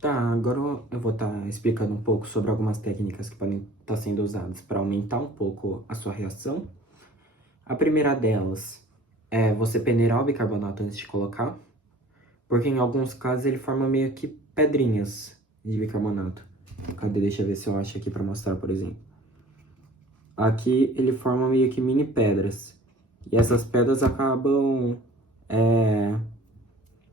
Tá, agora eu vou estar explicando um pouco sobre algumas técnicas que podem estar sendo usadas para aumentar um pouco a sua reação. A primeira delas é você peneirar o bicarbonato antes de colocar, porque em alguns casos ele forma meio que pedrinhas de bicarbonato. Cadê? Deixa eu ver se eu acho aqui para mostrar, por exemplo. Aqui ele forma meio que mini pedras. E essas pedras acabam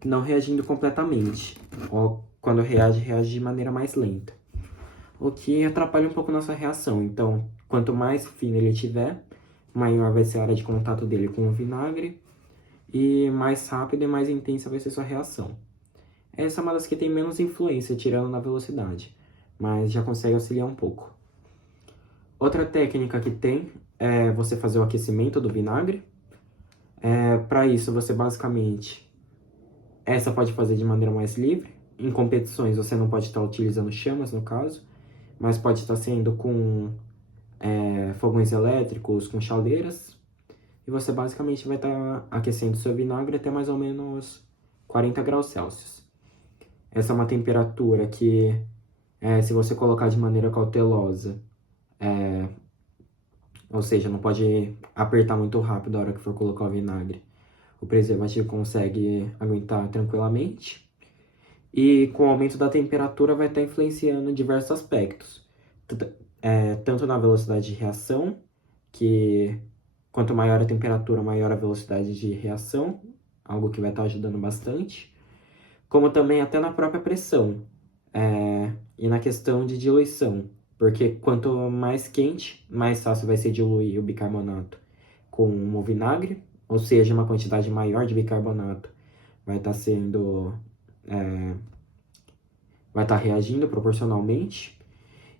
não reagindo completamente. Ou quando reage, reage de maneira mais lenta. O que atrapalha um pouco nossa reação. Então, quanto mais fino ele tiver, maior vai ser a área de contato dele com o vinagre e mais rápida e mais intensa vai ser sua reação. Essa é uma das que tem menos influência, tirando na velocidade, mas já consegue auxiliar um pouco. Outra técnica que tem é você fazer o aquecimento do vinagre. Para isso, você basicamente, essa pode fazer de maneira mais livre. Em competições, você não pode estar utilizando chamas, no caso, mas pode estar sendo com fogões elétricos, com chaldeiras. E você basicamente vai estar aquecendo seu vinagre até mais ou menos 40 graus Celsius. Essa é uma temperatura que, se você colocar de maneira cautelosa, ou seja, não pode apertar muito rápido a hora que for colocar o vinagre, o preservativo consegue aguentar tranquilamente. E com o aumento da temperatura vai estar influenciando em diversos aspectos. Tanto na velocidade de reação, que quanto maior a temperatura, maior a velocidade de reação, algo que vai estar ajudando bastante. Como também até na própria pressão e na questão de diluição. Porque quanto mais quente, mais fácil vai ser diluir o bicarbonato com o vinagre, ou seja, uma quantidade maior de bicarbonato vai estar sendo... vai estar reagindo proporcionalmente.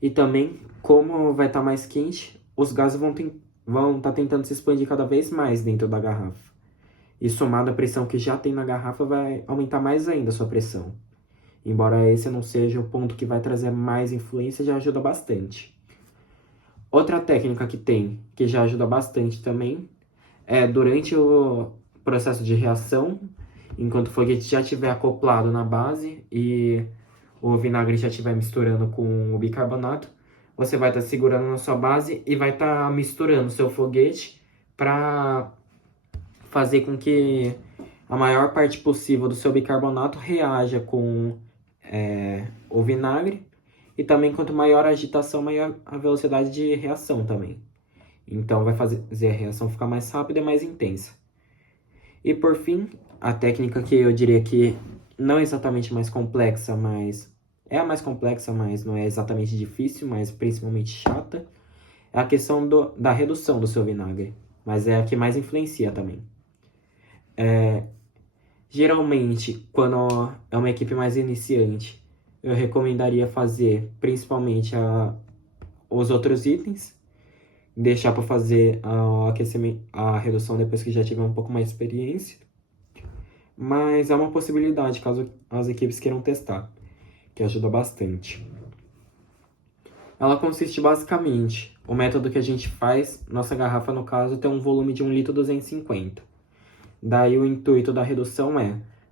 E também, como vai estar mais quente, os gases vão estar tentando se expandir cada vez mais dentro da garrafa. E somado à pressão que já tem na garrafa, vai aumentar mais ainda a sua pressão. Embora esse não seja o ponto que vai trazer mais influência, já ajuda bastante. Outra técnica que tem, que já ajuda bastante também, é durante o processo de reação, enquanto o foguete já estiver acoplado na base e o vinagre já estiver misturando com o bicarbonato, você vai estar segurando na sua base e vai estar misturando o seu foguete para fazer com que a maior parte possível do seu bicarbonato reaja com o vinagre. E também, quanto maior a agitação, maior a velocidade de reação também. Então, vai fazer a reação ficar mais rápida e mais intensa. E, por fim, a técnica que eu diria que não é exatamente mais complexa, mas é a mais complexa, mas não é exatamente difícil, mas principalmente chata, é a questão da redução do seu vinagre. Mas é a que mais influencia também. Geralmente, quando é uma equipe mais iniciante, eu recomendaria fazer principalmente os outros itens, deixar para fazer o aquecimento, a redução depois que já tiver um pouco mais de experiência. Mas é uma possibilidade caso as equipes queiram testar, que ajuda bastante. Ela consiste basicamente, o método que a gente faz, nossa garrafa no caso tem um volume de 1,250 litros. Daí o intuito da redução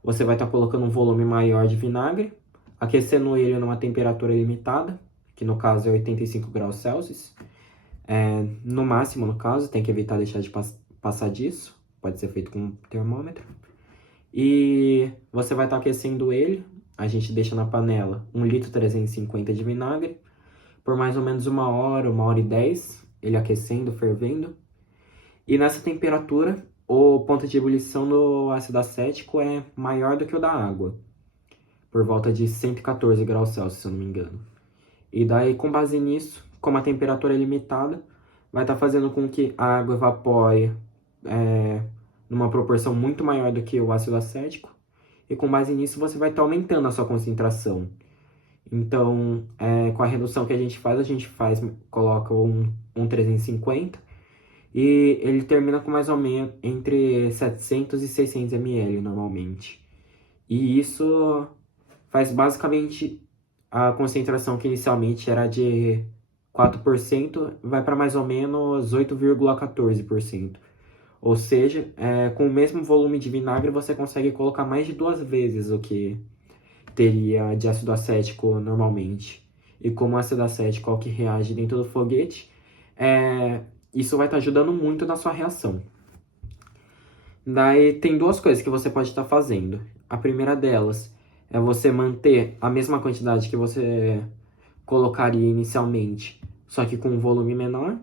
você vai estar colocando um volume maior de vinagre, aquecendo ele numa temperatura limitada, que no caso é 85 graus Celsius. No máximo, no caso, tem que evitar deixar de passar disso, pode ser feito com um termômetro. E você vai estar aquecendo ele, a gente deixa na panela 1,350 litros de vinagre, por mais ou menos 1 hora e 10, ele aquecendo, fervendo. E nessa temperatura, o ponto de ebulição do ácido acético é maior do que o da água, por volta de 114 graus Celsius, se eu não me engano. E daí, com base nisso, como a temperatura é limitada, vai estar fazendo com que a água evapore numa proporção muito maior do que o ácido acético. E com base nisso, você vai estar aumentando a sua concentração. Então, com a redução que a gente faz, coloca um 350 e ele termina com mais ou menos entre 700 e 600 ml normalmente. E isso faz basicamente a concentração que inicialmente era de 4%, vai para mais ou menos 8,14%. Ou seja, com o mesmo volume de vinagre você consegue colocar mais de 2 vezes o que teria de ácido acético normalmente. E como ácido acético é o que reage dentro do foguete, isso vai estar ajudando muito na sua reação. Daí tem duas coisas que você pode estar fazendo. A primeira delas é você manter a mesma quantidade que você colocaria inicialmente, só que com um volume menor,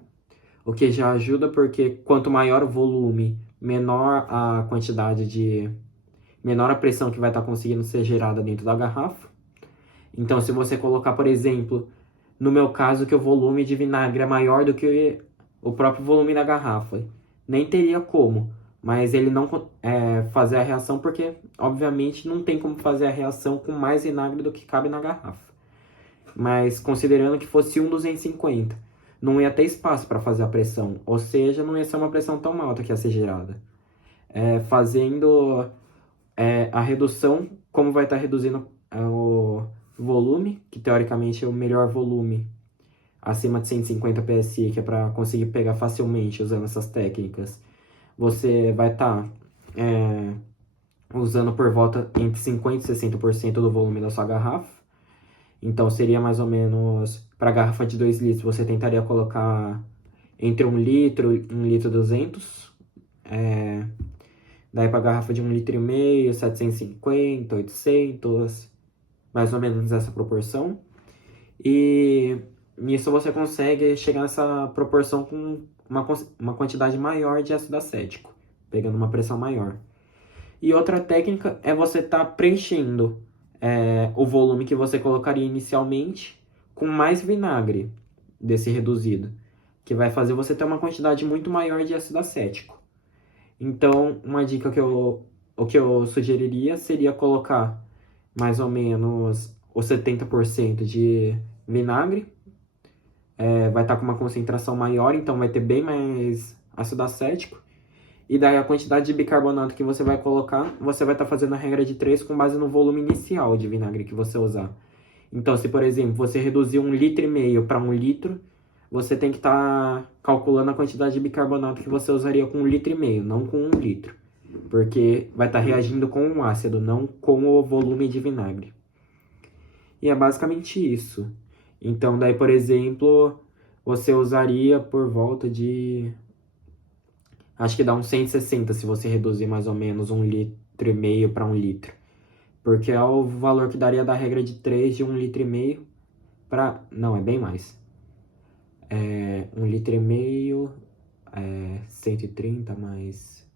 o que já ajuda porque quanto maior o volume, menor a quantidade menor a pressão que vai estar conseguindo ser gerada dentro da garrafa. Então, se você colocar, por exemplo, no meu caso, que o volume de vinagre é maior do que o próprio volume da garrafa, nem teria como, mas ele não fazer a reação porque, obviamente, não tem como fazer a reação com mais vinagre do que cabe na garrafa. Mas considerando que fosse 250, não ia ter espaço para fazer a pressão, ou seja, não ia ser uma pressão tão alta que ia ser gerada. Fazendo a redução, como vai estar reduzindo o volume, que teoricamente é o melhor volume, acima de 150 PSI, que é para conseguir pegar facilmente usando essas técnicas, você vai estar usando por volta entre 50% e 60% do volume da sua garrafa. Então, seria mais ou menos, para a garrafa de 2 litros, você tentaria colocar entre 1 litro e 1 litro e 200. Daí, para a garrafa de 1,5 litro, 750, 800, mais ou menos essa proporção. E nisso você consegue chegar nessa proporção com uma quantidade maior de ácido acético, pegando uma pressão maior. E outra técnica é você estar preenchendo o volume que você colocaria inicialmente com mais vinagre desse reduzido, que vai fazer você ter uma quantidade muito maior de ácido acético. Então, uma dica o que eu sugeriria seria colocar mais ou menos os 70% de vinagre. Vai estar com uma concentração maior, então vai ter bem mais ácido acético. E daí a quantidade de bicarbonato que você vai colocar, você vai estar fazendo a regra de 3 com base no volume inicial de vinagre que você usar. Então, se por exemplo, você reduzir 1,5 litro para 1 litro, você tem que estar calculando a quantidade de bicarbonato que você usaria com 1,5 litro, não com 1 litro. Porque vai estar reagindo com o ácido, não com o volume de vinagre. E é basicamente isso. Então, daí, por exemplo, você usaria por volta de... Acho que dá uns 160 se você reduzir mais ou menos 1,5 litro para 1 litro. Porque é o valor que daria da regra de 3 de 1,5 litro para... Não, é bem mais. 1,5 litro, 130 mais...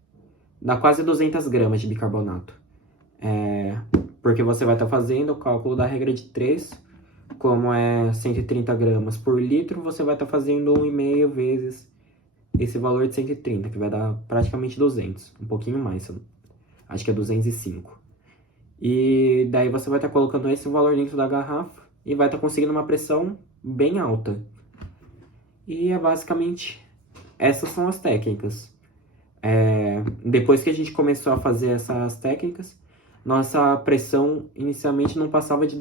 Dá quase 200 gramas de bicarbonato. Porque você vai estar fazendo o cálculo da regra de 3, como é 130 gramas por litro, você vai estar fazendo 1,5 vezes esse valor de 130, que vai dar praticamente 200, um pouquinho mais, acho que é 205. E daí você vai estar colocando esse valor dentro da garrafa e vai estar conseguindo uma pressão bem alta. E basicamente, essas são as técnicas. Depois que a gente começou a fazer essas técnicas, nossa pressão inicialmente não passava de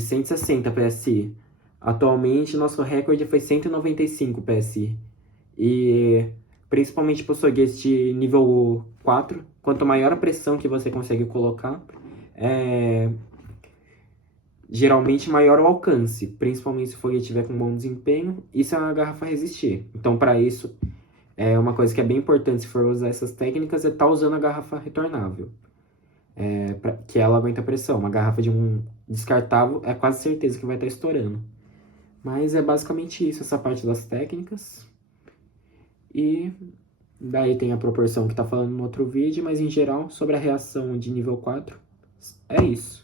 160 PSI. Atualmente, nosso recorde foi 195 PSI. E principalmente para os foguetes de nível 4, quanto maior a pressão que você consegue colocar, geralmente maior o alcance, principalmente se o foguete tiver com bom desempenho e se a garrafa resistir. Então, para isso, uma coisa que é bem importante se for usar essas técnicas é estar usando a garrafa retornável, que ela aguenta pressão. Uma garrafa de um descartável é quase certeza que vai estar estourando. Mas é basicamente isso, essa parte das técnicas. E daí tem a proporção que tá falando no outro vídeo, mas em geral, sobre a reação de nível 4, é isso.